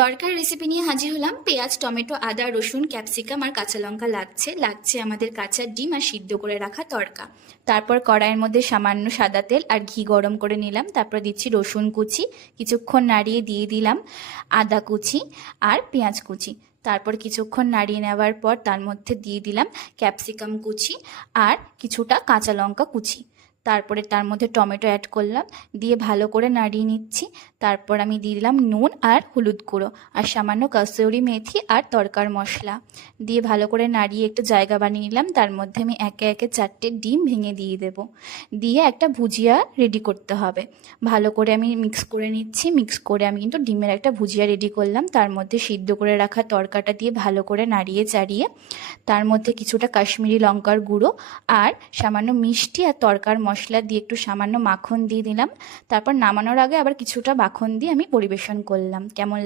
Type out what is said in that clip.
তরকার recipe নিয়ে হাজির হলাম। পেঁয়াজ, টমেটো, আদা, রসুন, ক্যাপসিকাম আর কাঁচা লঙ্কা লাগছে আমাদের কাঁচা ডিম আর সিদ্ধ করে রাখা তরকা। তারপর কড়াইয়ের মধ্যে সামান্য সাদা তেল আর ঘি গরম করে নিলাম। তারপর দিচ্ছি রসুন কুচি, কিছুক্ষণ নাড়িয়ে দিয়ে দিলাম আদা কুচি আর পেঁয়াজ কুচি। তারপর কিছুক্ষণ নাড়িয়ে নেওয়ার পর তার মধ্যে দিয়ে দিলাম ক্যাপসিকাম কুচি আর কিছুটা কাঁচা লঙ্কা কুচি। তারপরে তার মধ্যে টমেটো অ্যাড করলাম, দিয়ে ভালো করে নাড়িয়ে নিচ্ছি। তারপর আমি দিয়ে দিলাম নুন আর হলুদ গুঁড়ো আর সামান্য কসুরি মেথি আর তরকার মশলা দিয়ে ভালো করে নাড়িয়ে একটু জায়গা বানিয়ে নিলাম। তার মধ্যে আমি একে একে 4টে ডিম ভেঙে দিয়ে দেব, দিয়ে একটা ভুজিয়া রেডি করতে হবে। ভালো করে আমি মিক্স করে নিচ্ছি। মিক্স করে আমি কিন্তু ডিমের একটা ভুজিয়া রেডি করলাম। তার মধ্যে সিদ্ধ করে রাখা তরকাটা দিয়ে ভালো করে নাড়িয়ে চাড়িয়ে তার মধ্যে কিছুটা কাশ্মীরি লঙ্কার গুঁড়ো আর সামান্য মিষ্টি আর তরকার মশলা দিয়ে একটু সামান্য মাখন দিয়ে দিলাম। তারপর নামানোর আগে আবার কিছুটা মাখন দিয়ে আমি পরিবেশন করলাম। কেমন